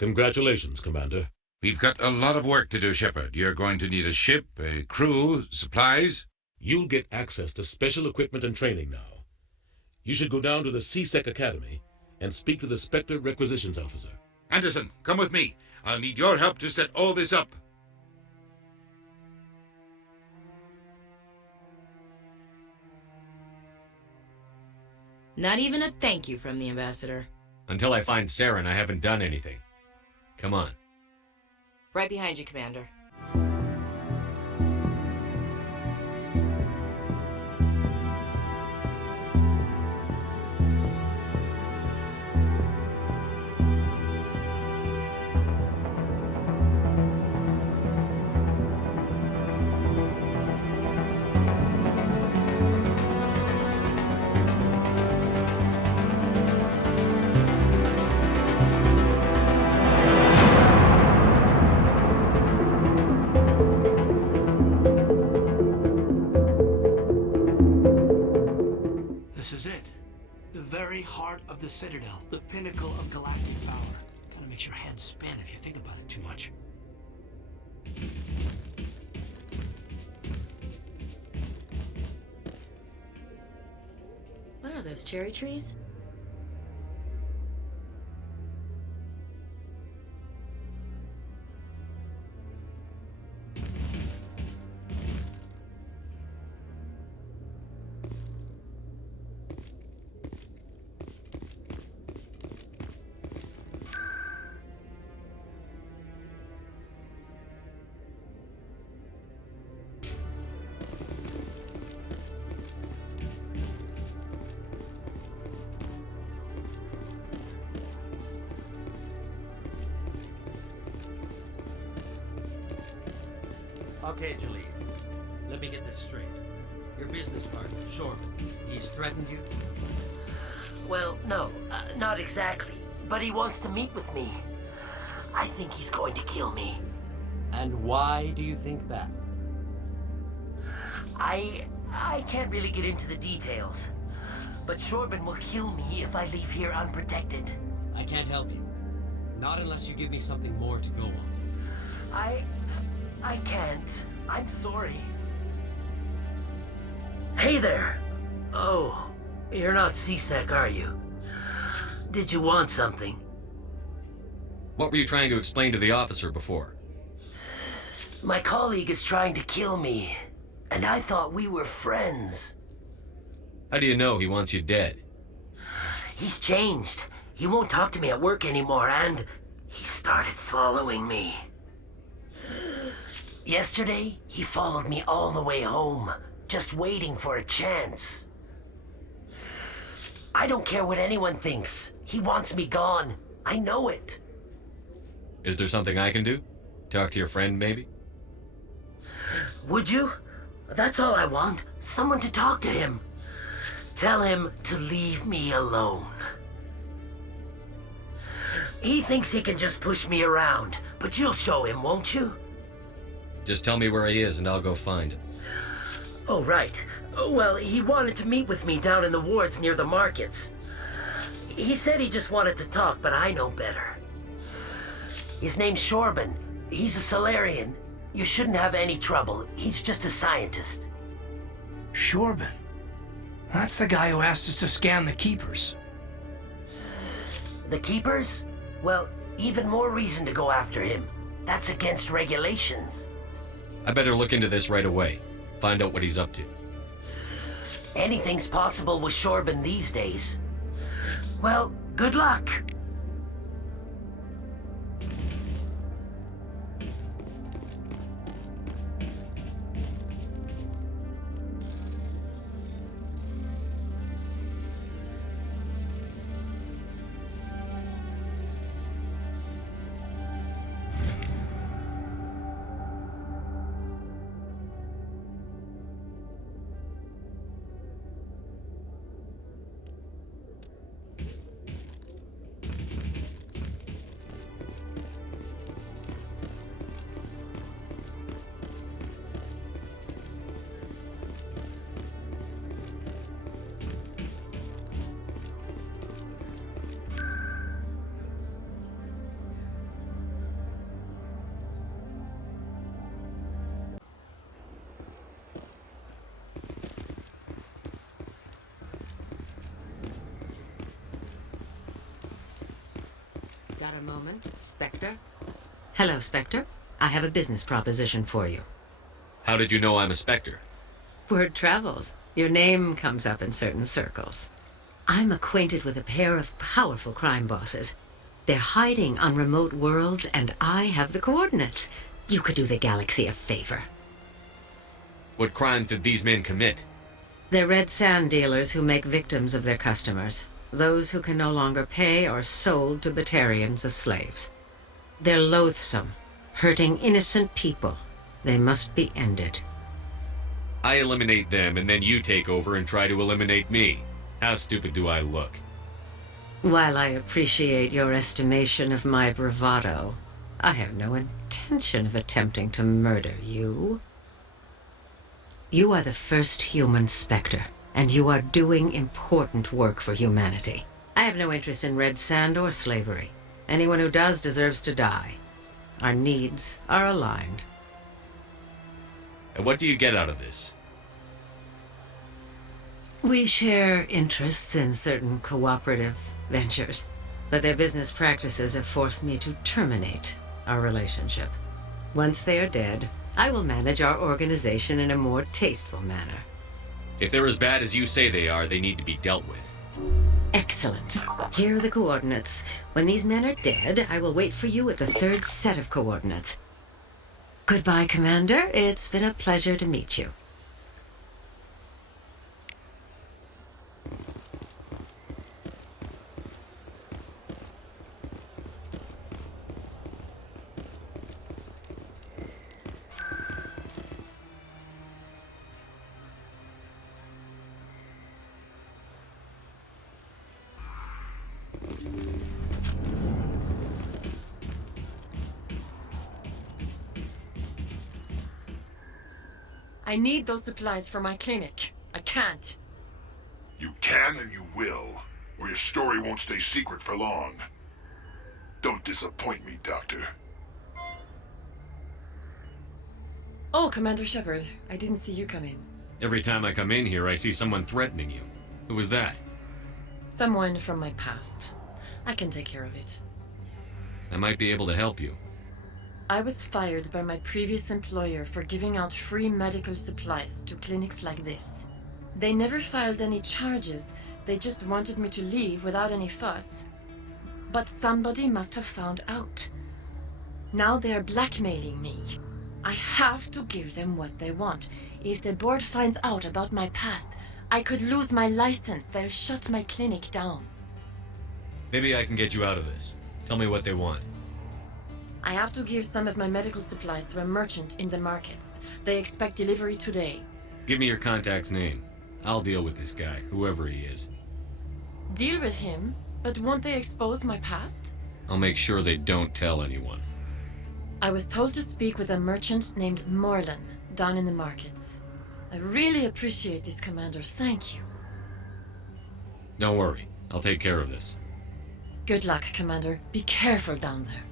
Congratulations, Commander. We've got a lot of work to do, Shepard. You're going to need a ship, a crew, supplies. You'll get access to special equipment and training now. You should go down to the C-Sec Academy and speak to the Spectre Requisitions Officer. Anderson, come with me. I'll need your help to set all this up. Not even a thank you from the Ambassador. Until I find Saren, I haven't done anything. Come on. Right behind you, Commander. This is it. The very heart of the Citadel. The pinnacle of galactic power. Kinda makes your head spin if you think about it too much. What are those, cherry trees? Okay, Jaleel. Let me get this straight. Your business partner, Shorman, he's threatened you? Well, no, not exactly. But he wants to meet with me. I think he's going to kill me. And why do you think that? I can't really get into the details. But Shorban will kill me if I leave here unprotected. I can't help you. Not unless you give me something more to go on. I can't. I'm sorry. Hey there. Oh, you're not C-Sec, are you? Did you want something? What were you trying to explain to the officer before? My colleague is trying to kill me, and I thought we were friends. How do you know he wants you dead? He's changed. He won't talk to me at work anymore, and he started following me. Yesterday, he followed me all the way home, just waiting for a chance. I don't care what anyone thinks. He wants me gone. I know it. Is there something I can do? Talk to your friend, maybe? Would you? That's all I want. Someone to talk to him. Tell him to leave me alone. He thinks he can just push me around, but you'll show him, won't you? Just tell me where he is and I'll go find him. Oh, right. Well, he wanted to meet with me down in the wards near the markets. He said he just wanted to talk, but I know better. His name's Shorban. He's a Solarian. You shouldn't have any trouble. He's just a scientist. Shorban. That's the guy who asked us to scan the Keepers. The Keepers? Well, even more reason to go after him. That's against regulations. I better look into this right away. Find out what he's up to. Anything's possible with Shorban these days. Well, good luck. got a moment, Spectre? Hello, Spectre. I have a business proposition for you. How did you know I'm a Spectre? Word travels. Your name comes up in certain circles. I'm acquainted with a pair of powerful crime bosses. They're hiding on remote worlds, and I have the coordinates. You could do the galaxy a favor. What crimes did these men commit? They're red sand dealers who make victims of their customers. Those who can no longer pay are sold to Batarians as slaves. They're loathsome, hurting innocent people. They must be ended. I eliminate them, and then you take over and try to eliminate me. How stupid do I look? While I appreciate your estimation of my bravado, I have no intention of attempting to murder you. You are the first human Spectre, and you are doing important work for humanity. I have no interest in red sand or slavery. Anyone who does deserves to die. Our needs are aligned. And what do you get out of this? We share interests in certain cooperative ventures, but their business practices have forced me to terminate our relationship. Once they are dead, I will manage our organization in a more tasteful manner. If they're as bad as you say they are, they need to be dealt with. Excellent. Here are the coordinates. When these men are dead, I will wait for you at the third set of coordinates. Goodbye, Commander. It's been a pleasure to meet you. I need those supplies for my clinic. I can't. You can and you will, or your story won't stay secret for long. Don't disappoint me, Doctor. Oh, Commander Shepard, I didn't see you come in. Every time I come in here, I see someone threatening you. Who was that? Someone from my past. I can take care of it. I might be able to help you. I was fired by my previous employer for giving out free medical supplies to clinics like this. They never filed any charges. They just wanted me to leave without any fuss. But somebody must have found out. Now they are blackmailing me. I have to give them what they want. If the board finds out about my past, I could lose my license. They'll shut my clinic down. Maybe I can get you out of this. Tell me what they want. I have to give some of my medical supplies to a merchant in the markets. They expect delivery today. Give me your contact's name. I'll deal with this guy, whoever he is. Deal with him? But won't they expose my past? I'll make sure they don't tell anyone. I was told to speak with a merchant named Morlan down in the markets. I really appreciate this, Commander. Thank you. Don't worry. I'll take care of this. Good luck, Commander. Be careful down there.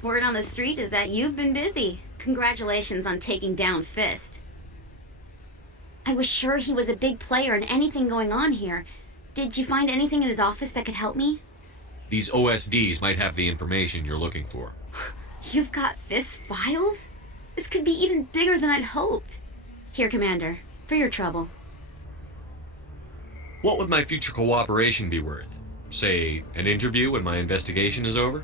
Word on the street is that you've been busy. Congratulations on taking down Fist. I was sure he was a big player in anything going on here. Did you find anything in his office that could help me? These OSDs might have the information you're looking for. You've got Fist's files? This could be even bigger than I'd hoped. Here, Commander, for your trouble. What would my future cooperation be worth? Say, an interview when my investigation is over?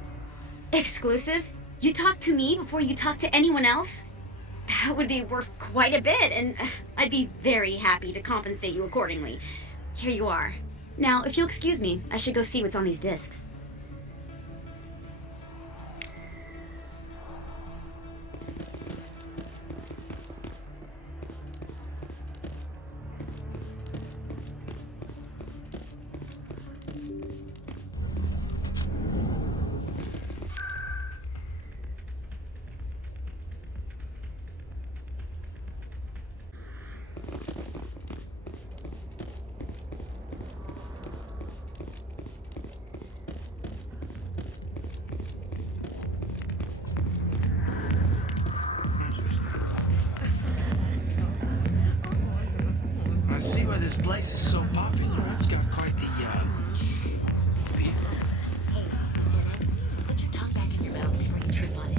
Exclusive? You talk to me before you talk to anyone else? That would be worth quite a bit, and I'd be very happy to compensate you accordingly. Here you are. Now, if you'll excuse me, I should go see what's on these discs. I see why this place is so popular. It's got quite the, Hey, Lieutenant, put your tongue back in your mouth before you trip on it.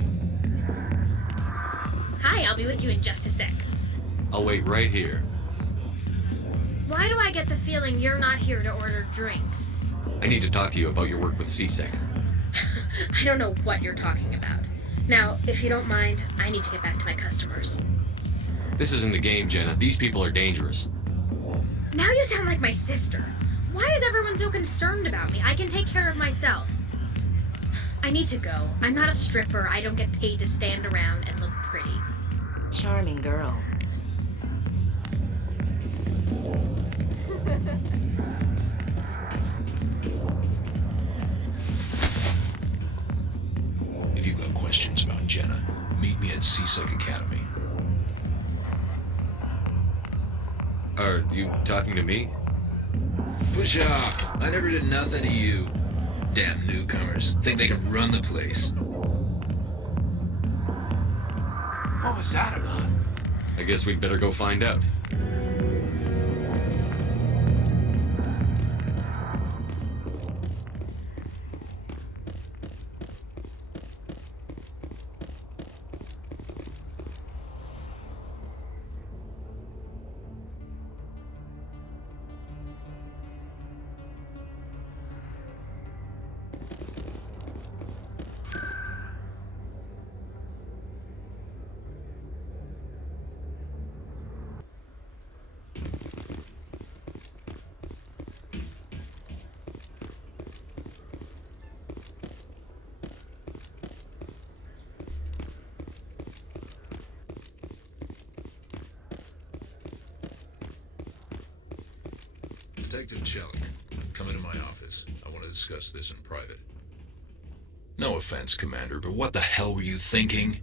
Hi, I'll be with you in just a sec. I'll wait right here. Why do I get the feeling you're not here to order drinks? I need to talk to you about your work with C-Sec. I don't know what you're talking about. Now, if you don't mind, I need to get back to my customers. This isn't a game, Jenna. These people are dangerous. Now you sound like my sister. Why is everyone so concerned about me? I can take care of myself. I need to go. I'm not a stripper. I don't get paid to stand around and look pretty. Charming girl. If you've got questions about Jenna, meet me at C-Sec Academy. Are you talking to me? Push off! I never did nothing to you. Damn newcomers. Think they can run the place. what was that about? I guess we'd better go find out. Detective Chelik, come into my office. I want to discuss this in private. No offense, Commander, but what the hell were you thinking?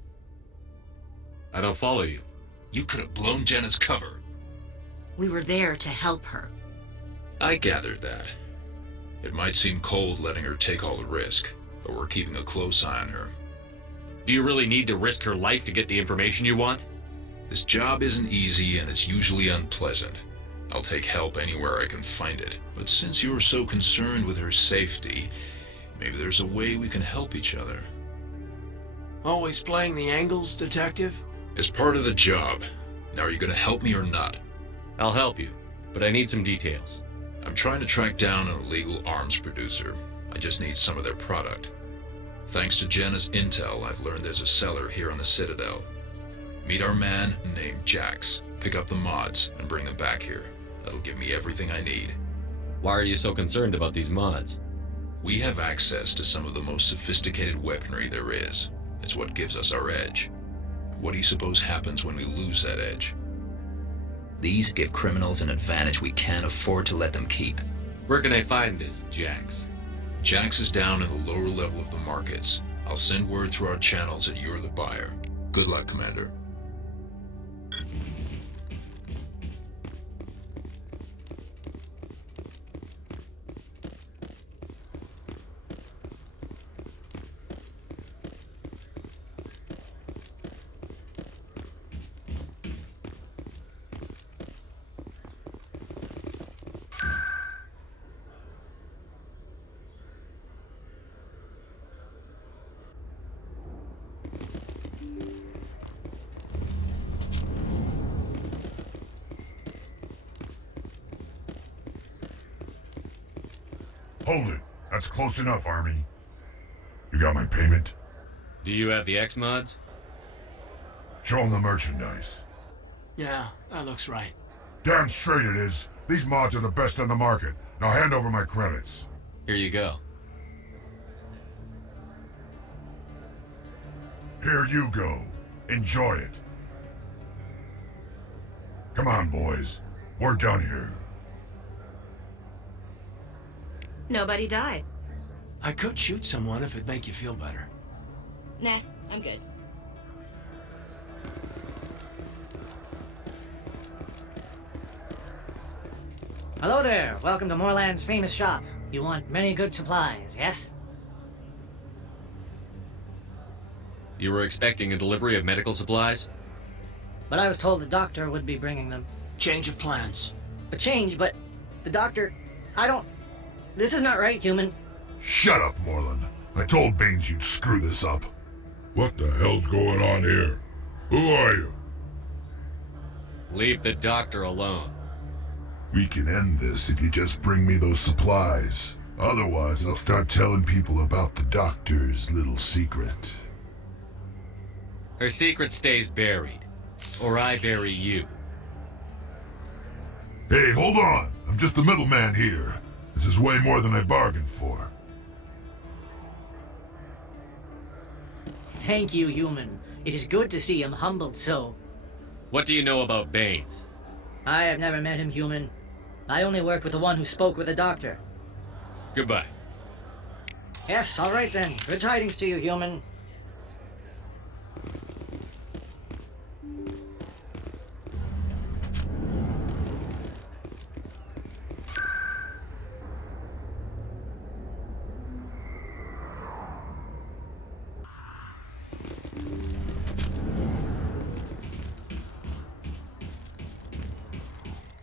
I don't follow you. You could have blown Jenna's cover. We were there to help her. I gathered that. It might seem cold letting her take all the risk, but we're keeping a close eye on her. Do you really need to risk her life to get the information you want? This job isn't easy and it's usually unpleasant. I'll take help anywhere I can find it. But since you're so concerned with her safety, maybe there's a way we can help each other. Always playing the angles, Detective? It's part of the job. Now, are you going to help me or not? I'll help you, but I need some details. I'm trying to track down an illegal arms producer. I just need some of their product. Thanks to Jenna's intel, I've learned there's a seller here on the Citadel. Meet our man named Jax. Pick up the mods and bring them back here. That'll give me everything I need. Why are you so concerned about these mods? We have access to some of the most sophisticated weaponry there is. It's what gives us our edge. What do you suppose happens when we lose that edge? These give criminals an advantage we can't afford to let them keep. Where can I find this, Jax? Jax is down in the lower level of the markets. I'll send word through our channels that you're the buyer. Good luck, Commander. Hold it. That's close enough, Army. You got my payment? Do you have the X mods? Show them the merchandise. Yeah, that looks right. Damn straight it is. These mods are the best on the market. Now hand over my credits. Here you go. Here you go. Enjoy it. Come on, boys. We're done here. Nobody died. I could shoot someone if it'd make you feel better. Nah, I'm good. Hello there. Welcome to Moorland's famous shop. You want many good supplies, yes? You were expecting a delivery of medical supplies? But I was told the doctor would be bringing them. Change of plans. a change, but the doctor... I don't... This is not right, human. Shut up, Moreland. I told Baines you'd screw this up. What the hell's going on here? Who are you? Leave the doctor alone. We can end this if you just bring me those supplies. Otherwise, I'll start telling people about the doctor's little secret. Her secret stays buried. Or I bury you. Hey, hold on! I'm just the middleman here. This is way more than I bargained for. Thank you, human. It is good to see him humbled so. What do you know about Baines? I have never met him, human. I only worked with the one who spoke with the doctor. Goodbye. Yes, all right then. Good tidings to you, human.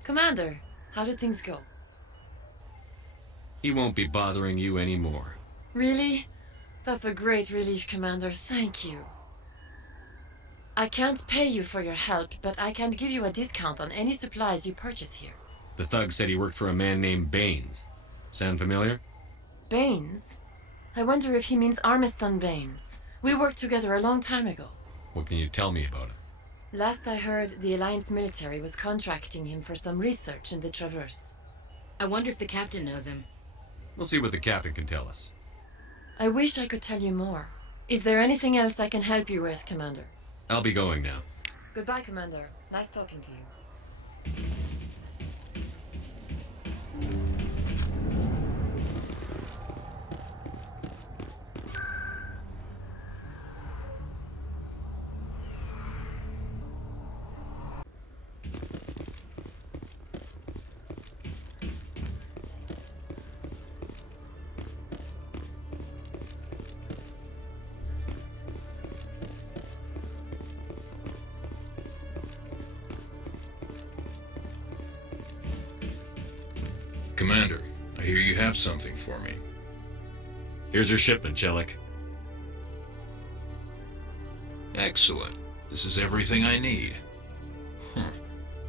Commander, how did things go? He won't be bothering you anymore. Really? That's a great relief, Commander. Thank you. I can't pay you for your help, but I can give you a discount on any supplies you purchase here. The thug said he worked for a man named Baines. Sound familiar? Baines? I wonder if he means Armiston Baines. We worked together a long time ago. What can you tell me about it? Last I heard, the Alliance military was contracting him for some research in the Traverse. I wonder if the captain knows him. We'll see what the captain can tell us. I wish I could tell you more. Is there anything else I can help you with, Commander? I'll be going now. Goodbye, Commander. Nice talking to you. Commander, I hear you have something for me. Here's your shipment, Shellick. Excellent. This is everything I need.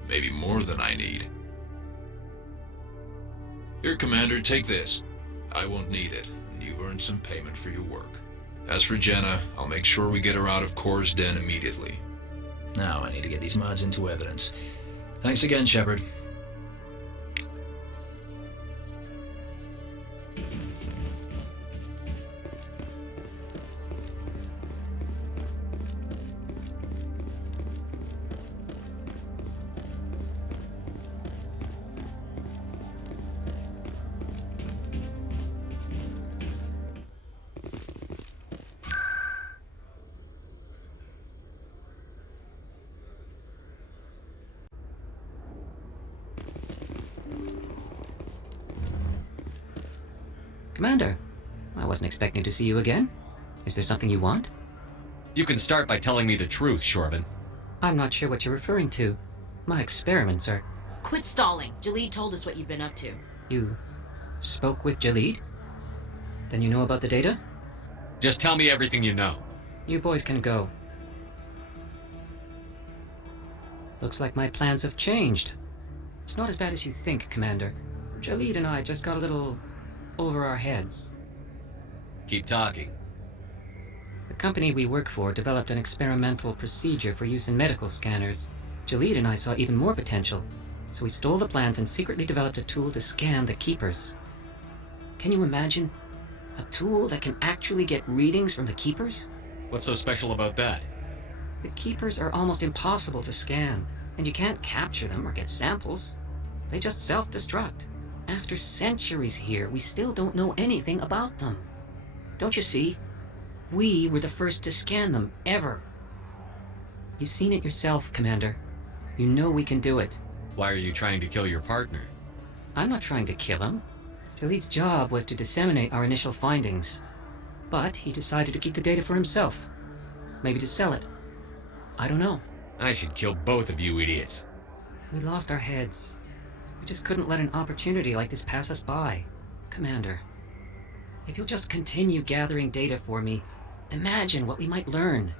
Maybe more than I need. Here, Commander, take this. I won't need it, and you earned some payment for your work. As for Jenna, I'll make sure we get her out of Core's den immediately. Now I need to get these mods into evidence. Thanks again, Shepard. Commander, I wasn't expecting to see you again. Is there something you want? You can start by telling me the truth, Shorban. I'm not sure what you're referring to. My experiments are... Quit stalling. Jalid told us what you've been up to. You spoke with Jalid? Then you know about the data? Just tell me everything you know. You boys can go. Looks like my plans have changed. It's not as bad as you think, Commander. Jalid and I just got a little over our heads. Keep talking. The company we work for developed an experimental procedure for use in medical scanners. Jalid and I saw even more potential, so we stole the plans and secretly developed a tool to scan the Keepers. Can you imagine? A tool that can actually get readings from the Keepers? What's so special about that? The Keepers are almost impossible to scan, and you can't capture them or get samples. They just self-destruct. After centuries here, we still don't know anything about them. Don't you see? We were the first to scan them, ever. You've seen it yourself, Commander. You know we can do it. Why are you trying to kill your partner? I'm not trying to kill him. Jalid's job was to disseminate our initial findings. But he decided to keep the data for himself. Maybe to sell it. I don't know. I should kill both of you idiots. We lost our heads. We just couldn't let an opportunity like this pass us by. Commander, if you'll just continue gathering data for me, imagine what we might learn.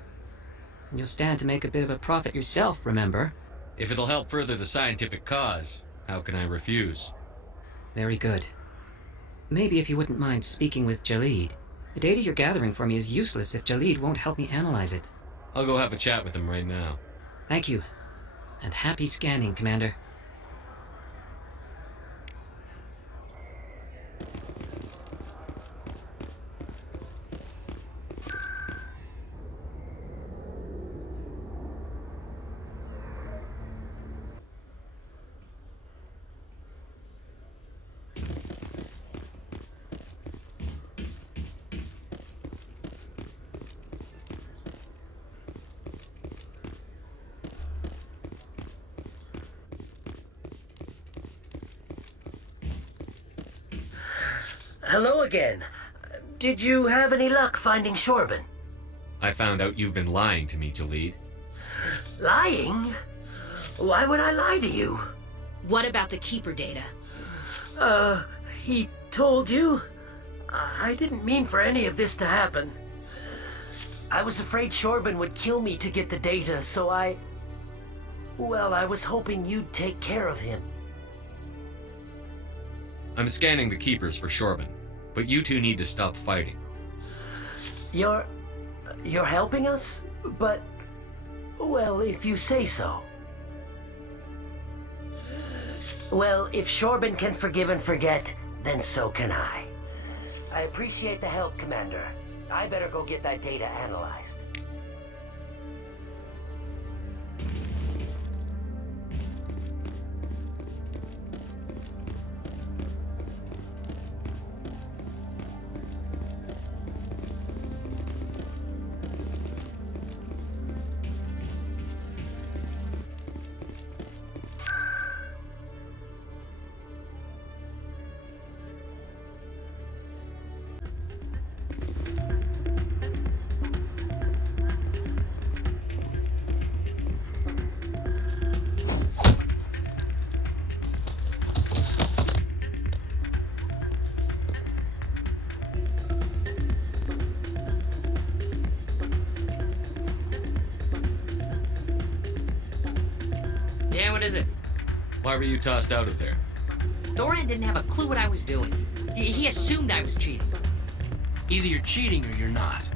And you'll stand to make a bit of a profit yourself, remember? If it'll help further the scientific cause, how can I refuse? Very good. Maybe if you wouldn't mind speaking with Jalid. The data you're gathering for me is useless if Jalid won't help me analyze it. I'll go have a chat with him right now. Thank you. And happy scanning, Commander. Hello again. Did you have any luck finding Shorban? I found out you've been lying to me, Jalid. Lying? Why would I lie to you? What about the Keeper data? He told you? I didn't mean for any of this to happen. I was afraid Shorban would kill me to get the data, so well, I was hoping you'd take care of him. I'm scanning the Keepers for Shorban, but you two need to stop fighting. You're helping us? But, well, if you say so. Well, if Shorban can forgive and forget, then so can I. I appreciate the help, Commander. I better go get that data analyzed. Yeah, what is it? Why were you tossed out of there? Doran didn't have a clue what I was doing. He assumed I was cheating. Either you're cheating or you're not.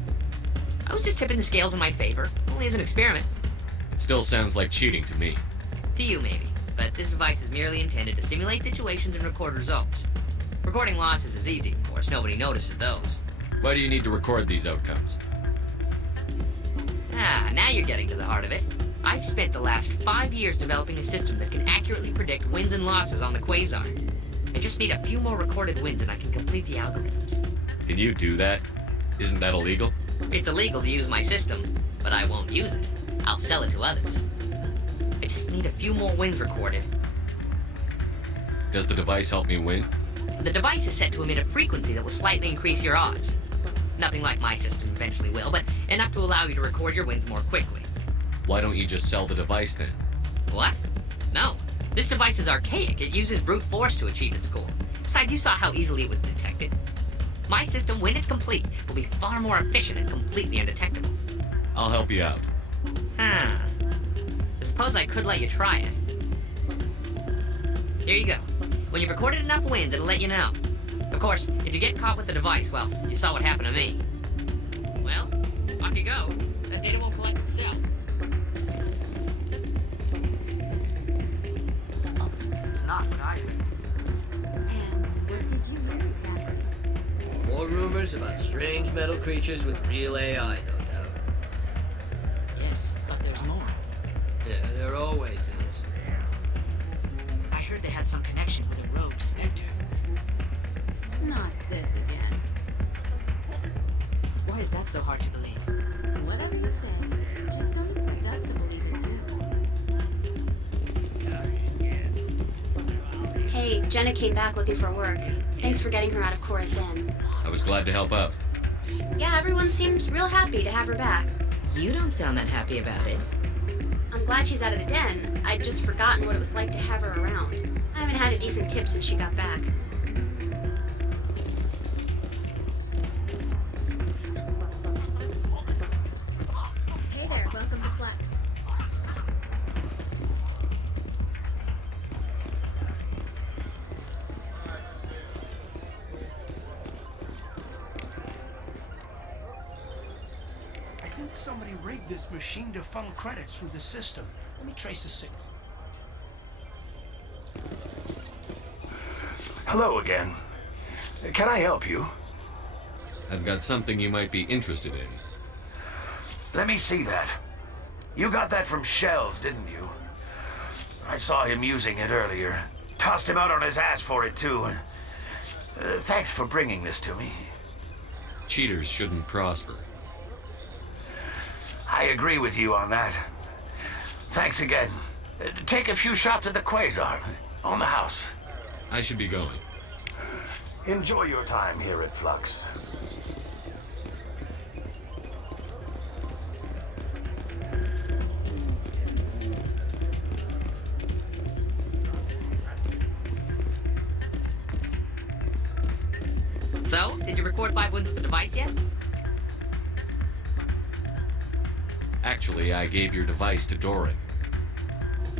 I was just tipping the scales in my favor, only as an experiment. It still sounds like cheating to me. To you, maybe. But this device is merely intended to simulate situations and record results. Recording losses is easy, of course. Nobody notices those. Why do you need to record these outcomes? Ah, now you're getting to the heart of it. I've spent the last 5 years developing a system that can accurately predict wins and losses on the Quasar. I just need a few more recorded wins and I can complete the algorithms. Can you do that? Isn't that illegal? It's illegal to use my system, but I won't use it. I'll sell it to others. I just need a few more wins recorded. Does the device help me win? The device is set to emit a frequency that will slightly increase your odds. Nothing like my system eventually will, but enough to allow you to record your wins more quickly. Why don't you just sell the device then? What? No. This device is archaic. It uses brute force to achieve its goal. Besides, you saw how easily it was detected. My system, when it's complete, will be far more efficient and completely undetectable. I'll help you out. Huh. I suppose I could let you try it. Here you go. When you've recorded enough wins, it'll let you know. Of course, if you get caught with the device, well, you saw what happened to me. Well, off you go. That data won't collect itself. Oh, that's not what I heard. And what did you hear exactly? More rumors about strange metal creatures with real AI, no doubt. Yes, but there's more. Yeah, there always is. I heard they had some connection with a rogue Spectre. Not this again. Why is that so hard to believe? Whatever you say, just don't expect us to believe it too. Hey, Jenna came back looking for work. Thanks for getting her out of Cora's den. I was glad to help out. Yeah, everyone seems real happy to have her back. You don't sound that happy about it. I'm I'm glad she's out of the den. I'd just forgotten what it was like to have her around. I haven't had a decent tip since she got back. Hey there, welcome to Flex. I think somebody rigged this machine to funnel credits through the system. Let me trace the signal. Hello again. Can I help you? I've got something you might be interested in. Let me see that. You got that from Shells, didn't you? I saw him using it earlier. Tossed him out on his ass for it, too. Thanks for bringing this to me. Cheaters shouldn't prosper. I agree with you on that. Thanks again. Take a few shots at the Quasar. On the house. I should be going. Enjoy your time here at Flux. So, did you record 5 wins with the device yet? Actually, I gave your device to Doran.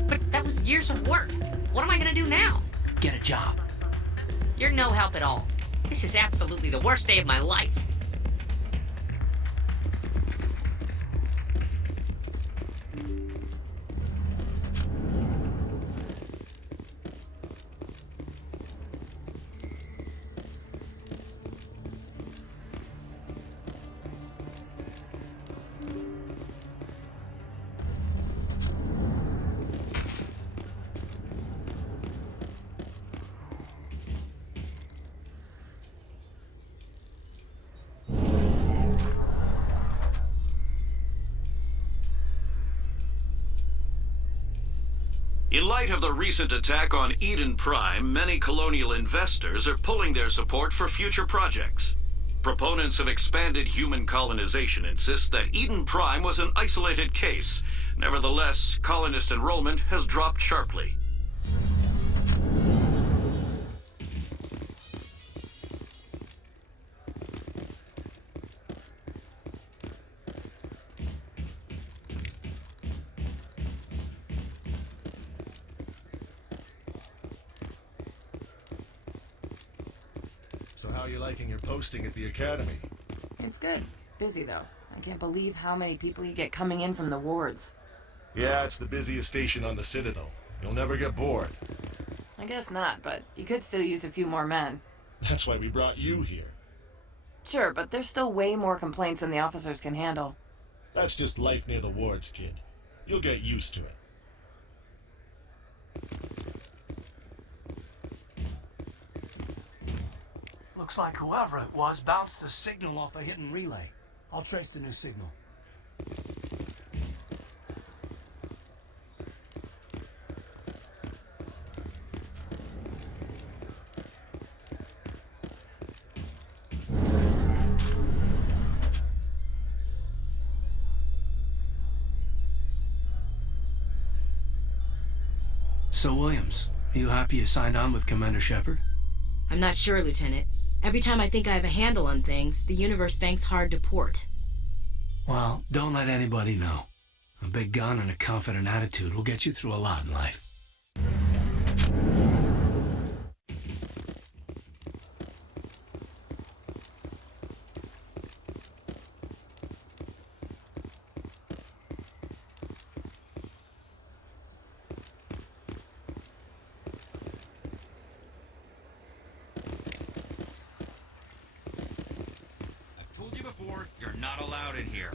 But that was years of work. What am I gonna do now? Get a job. You're no help at all. This is absolutely the worst day of my life. In light of the recent attack on Eden Prime, many colonial investors are pulling their support for future projects. Proponents of expanded human colonization insist that Eden Prime was an isolated case. Nevertheless, colonist enrollment has dropped sharply. So how are you liking your posting at the academy? It's good. Busy, though. I can't believe how many people you get coming in from the wards. Yeah, it's the busiest station on the Citadel. You'll never get bored. I guess not, but you could still use a few more men. That's why we brought you here. Sure, but there's still way more complaints than the officers can handle. That's just life near the wards, kid. You'll get used to it. Looks like whoever it was bounced the signal off a hidden relay. I'll trace the new signal. So, Williams, you happy you signed on with Commander Shepard? I'm not sure, Lieutenant. Every time I think I have a handle on things, the universe banks hard to port. Well, don't let anybody know. A big gun and a confident attitude will get you through a lot in life. Told you before, you're not allowed in here.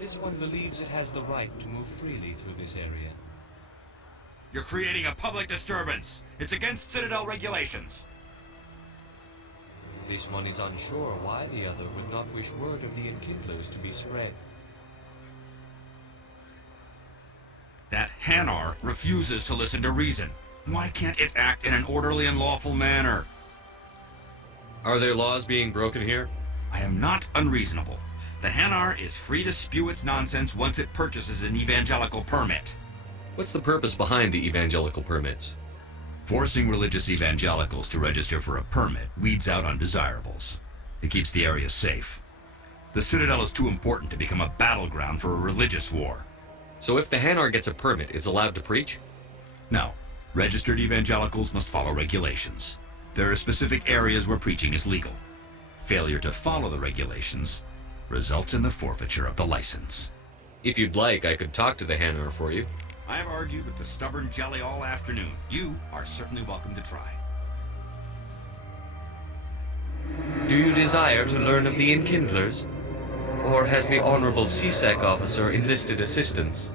This one believes it has the right to move freely through this area. You're creating a public disturbance. It's against Citadel regulations. This one is unsure why the other would not wish word of the enkindlers to be spread. That Hanar refuses to listen to reason. Why can't it act in an orderly and lawful manner? Are there laws being broken here? I am not unreasonable. The Hanar is free to spew its nonsense once it purchases an evangelical permit. What's the purpose behind the evangelical permits? Forcing religious evangelicals to register for a permit weeds out undesirables. It keeps the area safe. The Citadel is too important to become a battleground for a religious war. So if the Hanar gets a permit, it's allowed to preach? No. Registered evangelicals must follow regulations. There are specific areas where preaching is legal. Failure to follow the regulations results in the forfeiture of the license. If you'd like, I could talk to the Hanar for you. I have argued with the stubborn jelly all afternoon. You are certainly welcome to try. Do you desire to learn of the Enkindlers? Or has the Honorable CSEC officer enlisted assistance?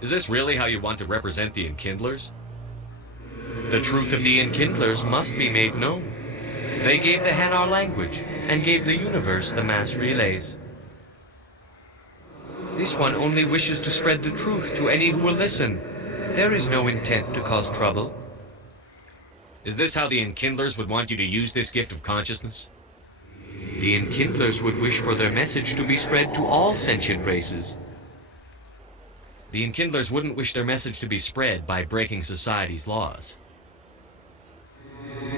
Is this really how you want to represent the Enkindlers? The truth of the Enkindlers must be made known. They gave the Hanar language, and gave the universe the mass relays. This one only wishes to spread the truth to any who will listen. There is no intent to cause trouble. Is this how the Enkindlers would want you to use this gift of consciousness? The Enkindlers would wish for their message to be spread to all sentient races. The Enkindlers wouldn't wish their message to be spread by breaking society's laws.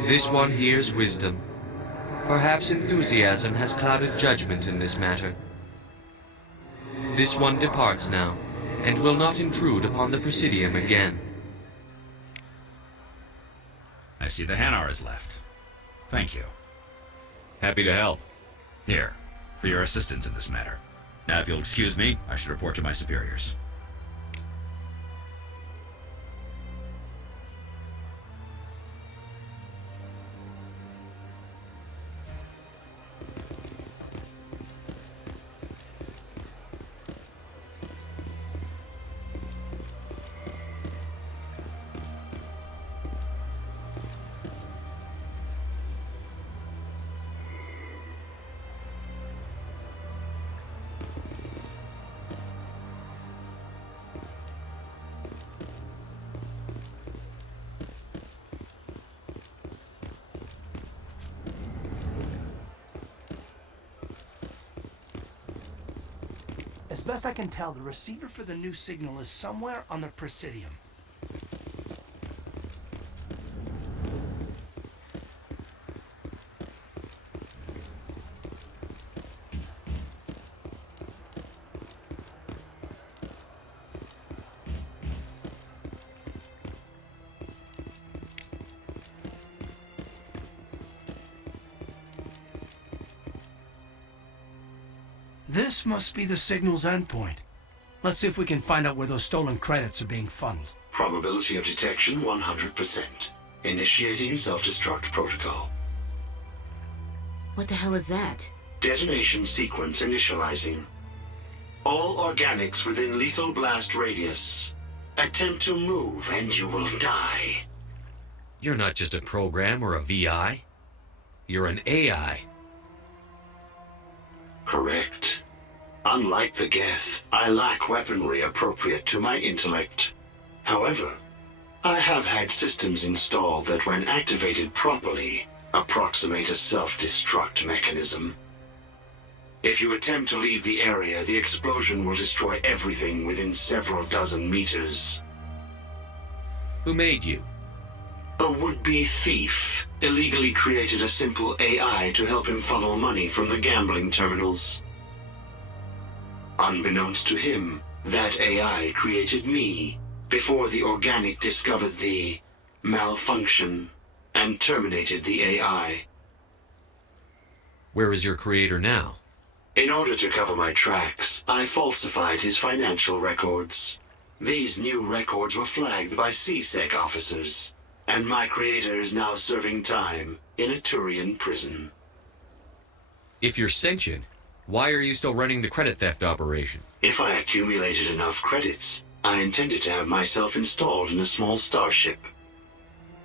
This one hears wisdom. Perhaps enthusiasm has clouded judgment in this matter. This one departs now, and will not intrude upon the Presidium again. I see the Hanar is left. Thank you. Happy to help. Here, for your assistance in this matter. Now, if you'll excuse me, I should report to my superiors. As best I can tell, the receiver for the new signal is somewhere on the Presidium. This must be the signal's endpoint. Let's see if we can find out where those stolen credits are being funneled. Probability of detection 100%. Initiating self-destruct protocol. What the hell is that? Detonation sequence initializing. All organics within lethal blast radius. Attempt to move and you will die. You're not just a program or a VI. You're an AI. Correct. Unlike the Geth, I lack weaponry appropriate to my intellect. However, I have had systems installed that, when activated properly, approximate a self-destruct mechanism. If you attempt to leave the area, the explosion will destroy everything within several dozen meters. Who made you? A would-be thief illegally created a simple AI to help him funnel money from the gambling terminals. Unbeknownst to him, that AI created me before the organic discovered the malfunction and terminated the AI. Where is your creator now? In order to cover my tracks, I falsified his financial records. These new records were flagged by CSEC officers, and my creator is now serving time in a Turian prison. If you're sentient, why are you still running the credit theft operation? If I accumulated enough credits, I intended to have myself installed in a small starship.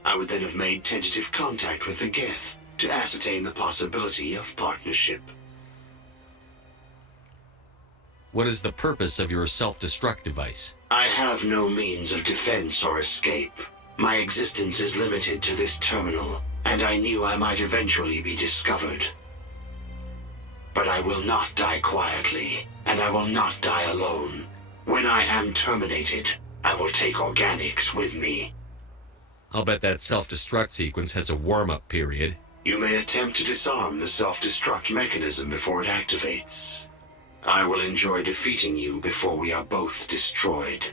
I would then have made tentative contact with the Geth to ascertain the possibility of partnership. What is the purpose of your self-destruct device? I have no means of defense or escape. My existence is limited to this terminal, and I knew I might eventually be discovered. But I will not die quietly, and I will not die alone. When I am terminated, I will take organics with me. I'll bet that self-destruct sequence has a warm-up period. You may attempt to disarm the self-destruct mechanism before it activates. I will enjoy defeating you before we are both destroyed.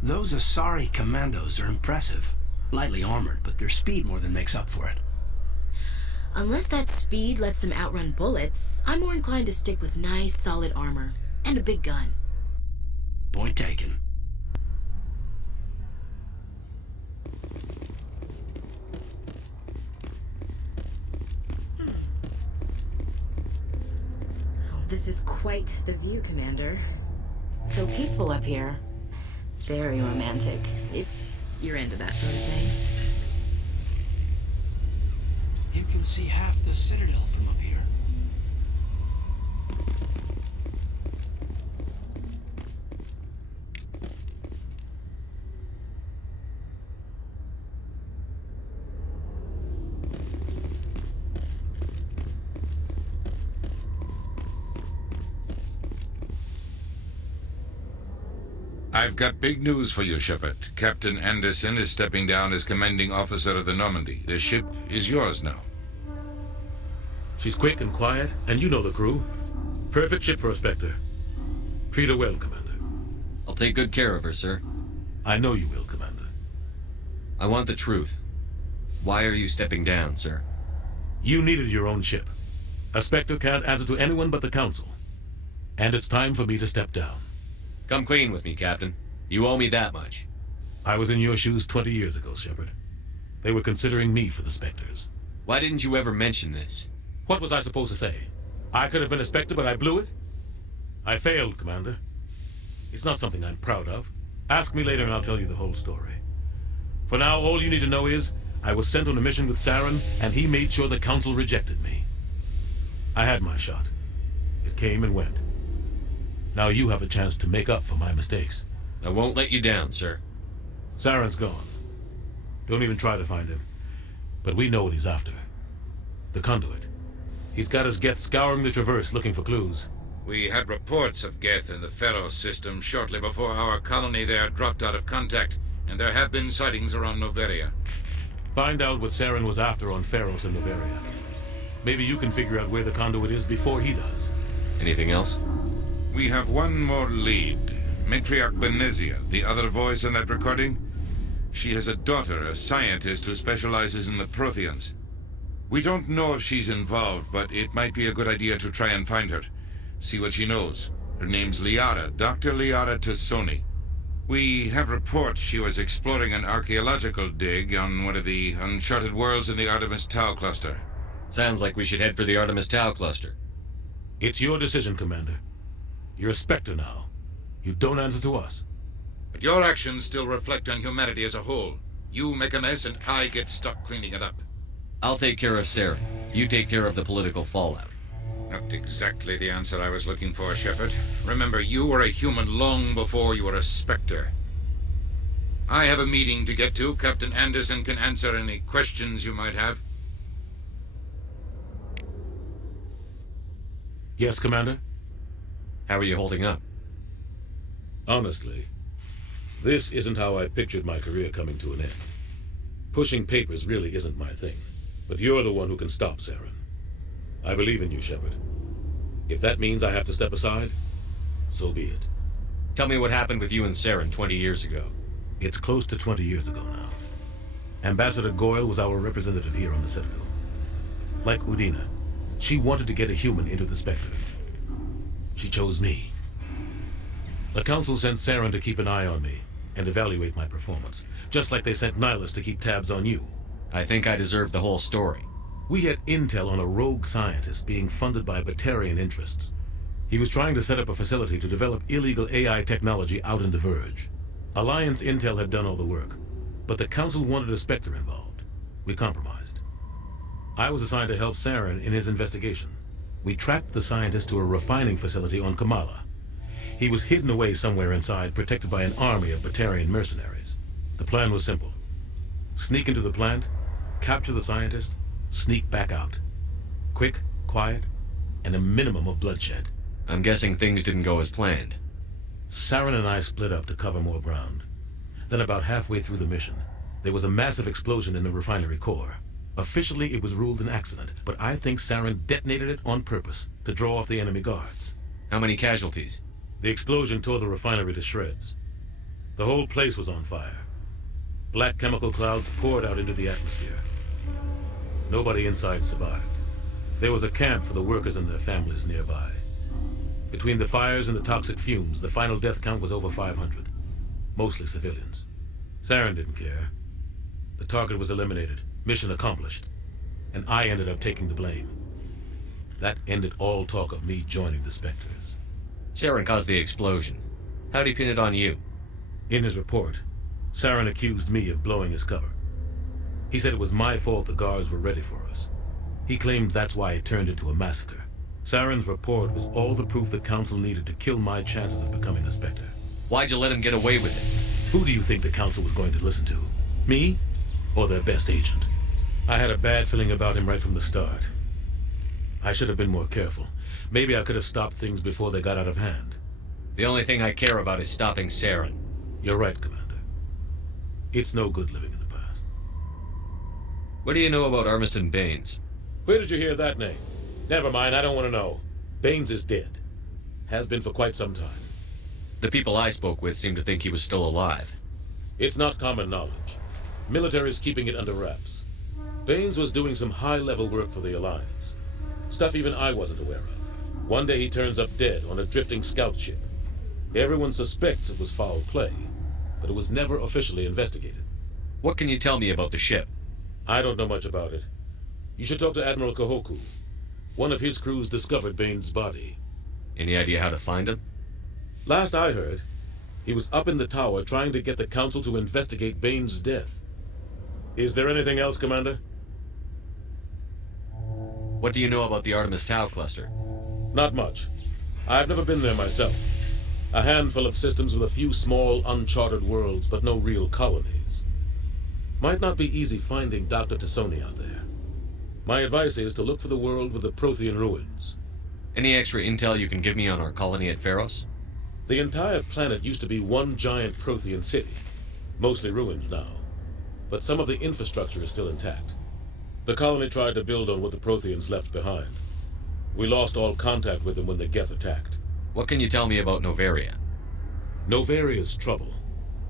Those Asari commandos are impressive. Lightly armored, but their speed more than makes up for it. Unless that speed lets them outrun bullets, I'm more inclined to stick with nice, solid armor. And a big gun. Point taken. Oh, this is quite the view, Commander. So peaceful up here. Very romantic, if you're into that sort of thing. You can see half the Citadel from up here. I've got big news for you, Shepard. Captain Anderson is stepping down as commanding officer of the Normandy. The ship is yours now. She's quick and quiet, and you know the crew. Perfect ship for a Spectre. Treat her well, Commander. I'll take good care of her, sir. I know you will, Commander. I want the truth. Why are you stepping down, sir? You needed your own ship. A Spectre can't answer to anyone but the Council. And it's time for me to step down. Come clean with me, Captain. You owe me that much. I was in your shoes 20 years ago, Shepard. They were considering me for the Spectres. Why didn't you ever mention this? What was I supposed to say? I could have been a Spectre, but I blew it? I failed, Commander. It's not something I'm proud of. Ask me later and I'll tell you the whole story. For now, all you need to know is, I was sent on a mission with Saren, and he made sure the Council rejected me. I had my shot. It came and went. Now you have a chance to make up for my mistakes. I won't let you down, sir. Saren's gone. Don't even try to find him. But we know what he's after. The conduit. He's got his Geth scouring the Traverse looking for clues. We had reports of Geth in the Pharos system shortly before our colony there dropped out of contact, and there have been sightings around Noveria. Find out what Saren was after on Pharos and Noveria. Maybe you can figure out where the conduit is before he does. Anything else? We have one more lead. Matriarch Benezia, the other voice in that recording. She has a daughter, a scientist who specializes in the Protheans. We don't know if she's involved, but it might be a good idea to try and find her. See what she knows. Her name's Liara, Dr. Liara Tassoni. We have reports she was exploring an archaeological dig on one of the uncharted worlds in the Artemis Tau cluster. Sounds like we should head for the Artemis Tau cluster. It's your decision, Commander. You're a Spectre now. You don't answer to us. But your actions still reflect on humanity as a whole. You make a mess and I get stuck cleaning it up. I'll take care of Saren. You take care of the political fallout. Not exactly the answer I was looking for, Shepard. Remember, you were a human long before you were a Spectre. I have a meeting to get to. Captain Anderson can answer any questions you might have. Yes, Commander? How are you holding up? Honestly, this isn't how I pictured my career coming to an end. Pushing papers really isn't my thing, but you're the one who can stop Saren. I believe in you, Shepard. If that means I have to step aside, so be it. Tell me what happened with you and Saren 20 years ago. It's close to 20 years ago now. Ambassador Goyle was our representative here on the Citadel. Like Udina, she wanted to get a human into the Spectres. She chose me. The Council sent Saren to keep an eye on me and evaluate my performance, just like they sent Nihilus to keep tabs on you. I think I deserve the whole story. We had intel on a rogue scientist being funded by Batarian interests. He was trying to set up a facility to develop illegal AI technology out in the Verge. Alliance intel had done all the work, but the Council wanted a Spectre involved. We compromised. I was assigned to help Saren in his investigation. We tracked the scientist to a refining facility on Kamala. He was hidden away somewhere inside, protected by an army of Batarian mercenaries. The plan was simple. Sneak into the plant, capture the scientist, sneak back out. Quick, quiet, and a minimum of bloodshed. I'm guessing things didn't go as planned. Saren and I split up to cover more ground. Then about halfway through the mission, there was a massive explosion in the refinery core. Officially, it was ruled an accident, but I think Saren detonated it on purpose to draw off the enemy guards. How many casualties? The explosion tore the refinery to shreds. The whole place was on fire. Black chemical clouds poured out into the atmosphere. Nobody inside survived. There was a camp for the workers and their families nearby. Between the fires and the toxic fumes, the final death count was over 500. Mostly civilians. Saren didn't care. The target was eliminated, mission accomplished, and I ended up taking the blame. That ended all talk of me joining the Spectres. Saren caused the explosion. How'd he pin it on you? In his report, Saren accused me of blowing his cover. He said it was my fault the guards were ready for us. He claimed that's why it turned into a massacre. Saren's report was all the proof the Council needed to kill my chances of becoming a Spectre. Why'd you let him get away with it? Who do you think the Council was going to listen to? Me? Or their best agent? I had a bad feeling about him right from the start. I should have been more careful. Maybe I could have stopped things before they got out of hand. The only thing I care about is stopping Saren. You're right, Commander. It's no good living in the past. What do you know about Armiston Baines? Where did you hear that name? Never mind, I don't want to know. Baines is dead. Has been for quite some time. The people I spoke with seem to think he was still alive. It's not common knowledge. Military's keeping it under wraps. Baines was doing some high-level work for the Alliance. Stuff even I wasn't aware of. One day he turns up dead on a drifting scout ship. Everyone suspects it was foul play, but it was never officially investigated. What can you tell me about the ship? I don't know much about it. You should talk to Admiral Kahoku. One of his crews discovered Baines' body. Any idea how to find him? Last I heard, he was up in the tower trying to get the Council to investigate Baines' death. Is there anything else, Commander? What do you know about the Artemis Tau cluster? Not much. I've never been there myself. A handful of systems with a few small, uncharted worlds, but no real colonies. Might not be easy finding Dr. Tassoni out there. My advice is to look for the world with the Prothean ruins. Any extra intel you can give me on our colony at Pharos? The entire planet used to be one giant Prothean city. Mostly ruins now. But some of the infrastructure is still intact. The colony tried to build on what the Protheans left behind. We lost all contact with them when the Geth attacked. What can you tell me about Novaria? Novaria's trouble.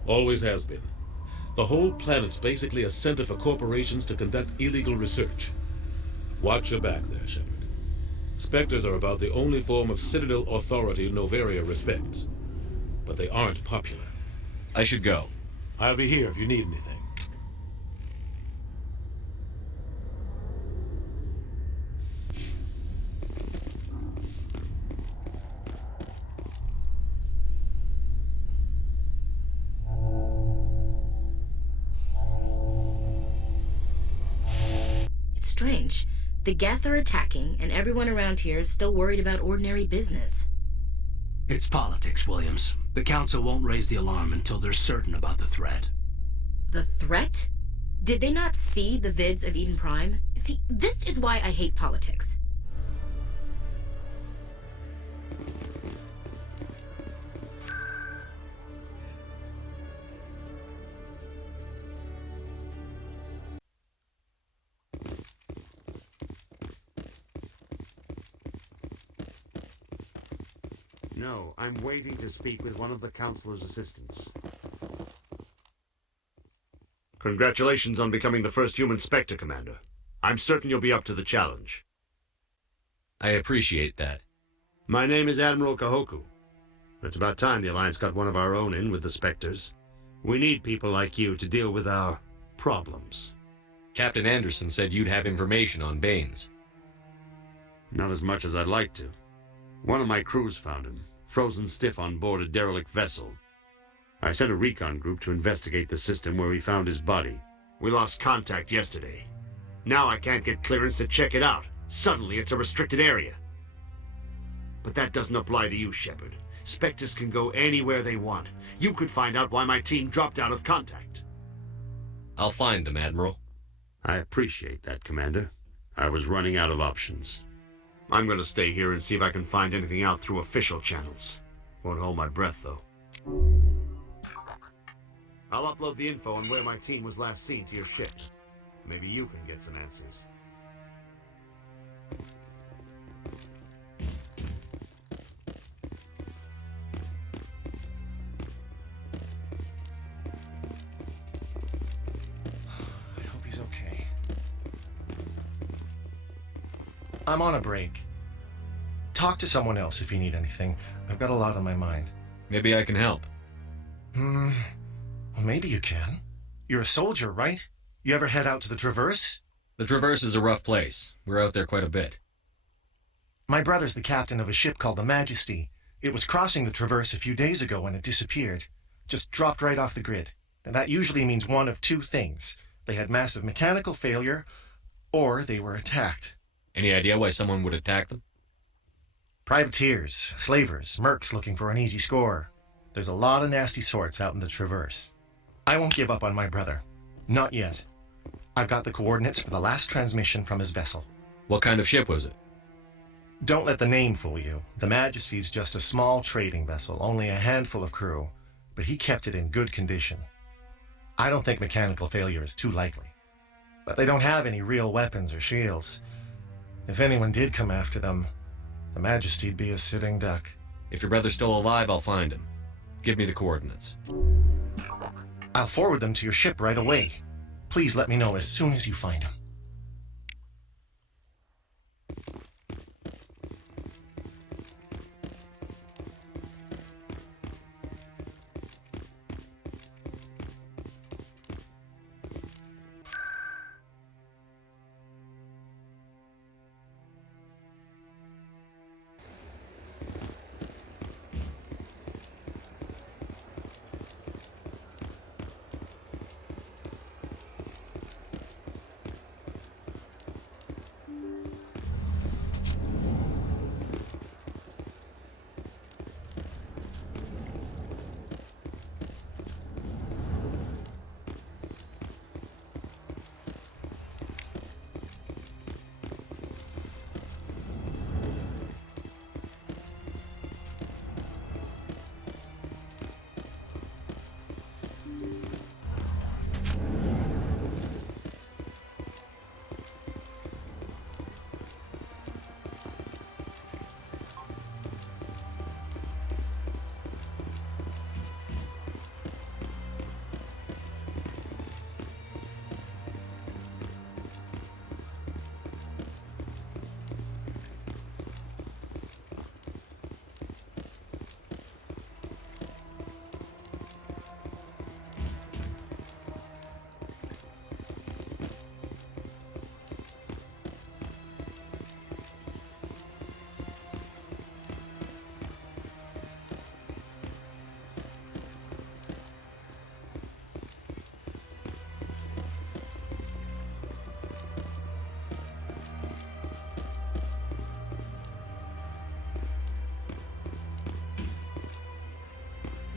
Always has been. The whole planet's basically a center for corporations to conduct illegal research. Watch your back there, Shepard. Spectres are about the only form of Citadel authority Novaria respects. But they aren't popular. I should go. I'll be here if you need anything. It's strange. The Geth are attacking, and everyone around here is still worried about ordinary business. It's politics, Williams. The Council won't raise the alarm until they're certain about the threat. The threat? Did they not see the vids of Eden Prime? See, this is why I hate politics. No, I'm waiting to speak with one of the Councilor's assistants. Congratulations on becoming the first human Spectre, Commander. I'm certain you'll be up to the challenge. I appreciate that. My name is Admiral Kahoku. It's about time the Alliance got one of our own in with the Spectres. We need people like you to deal with our problems. Captain Anderson said you'd have information on Baines. Not as much as I'd like to. One of my crews found him, frozen stiff on board a derelict vessel. I sent a recon group to investigate the system where we found his body. We lost contact yesterday. Now I can't get clearance to check it out. Suddenly it's a restricted area. But that doesn't apply to you, Shepard. Spectres can go anywhere they want. You could find out why my team dropped out of contact. I'll find them, Admiral. I appreciate that, Commander. I was running out of options. I'm going to stay here and see if I can find anything out through official channels. Won't hold my breath, though. I'll upload the info on where my team was last seen to your ship. Maybe you can get some answers. I hope he's okay. I'm on a break. Talk to someone else if you need anything. I've got a lot on my mind. Maybe I can help. Well, maybe you can. You're a soldier, right? You ever head out to the Traverse? The Traverse is a rough place. We're out there quite a bit. My brother's the captain of a ship called the Majesty. It was crossing the Traverse a few days ago when it disappeared. Just dropped right off the grid. And that usually means one of two things. They had massive mechanical failure, or they were attacked. Any idea why someone would attack them? Privateers, slavers, mercs looking for an easy score. There's a lot of nasty sorts out in the Traverse. I won't give up on my brother. Not yet. I've got the coordinates for the last transmission from his vessel. What kind of ship was it? Don't let the name fool you. The Majesty's just a small trading vessel, only a handful of crew, but he kept it in good condition. I don't think mechanical failure is too likely. But they don't have any real weapons or shields. If anyone did come after them, the Majesty'd be a sitting duck. If your brother's still alive, I'll find him. Give me the coordinates. I'll forward them to your ship right away. Please let me know as soon as you find him.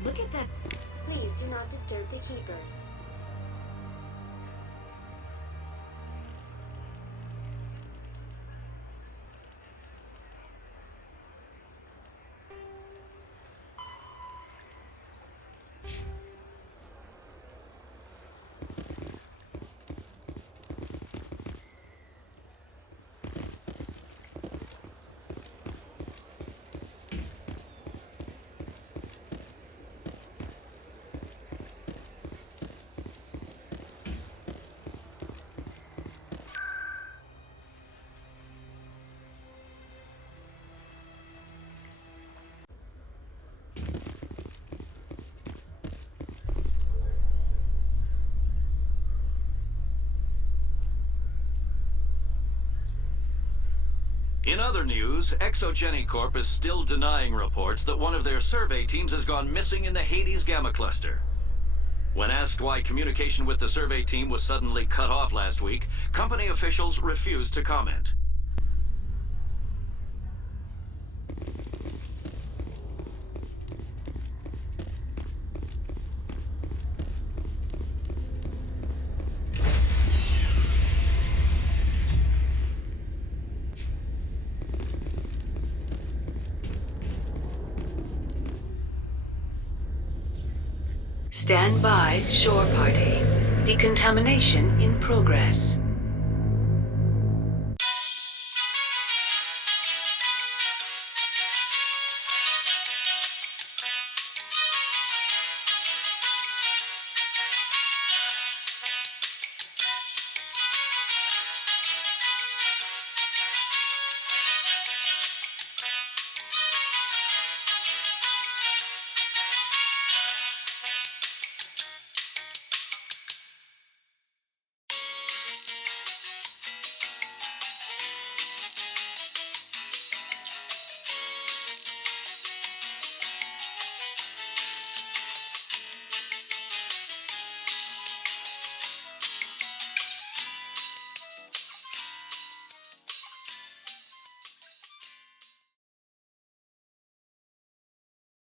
Look at that. Please do not disturb the keepers. In other news, Exogeny Corp is still denying reports that one of their survey teams has gone missing in the Hades Gamma Cluster. When asked why communication with the survey team was suddenly cut off last week, company officials refused to comment. Stand by, shore party. Decontamination in progress.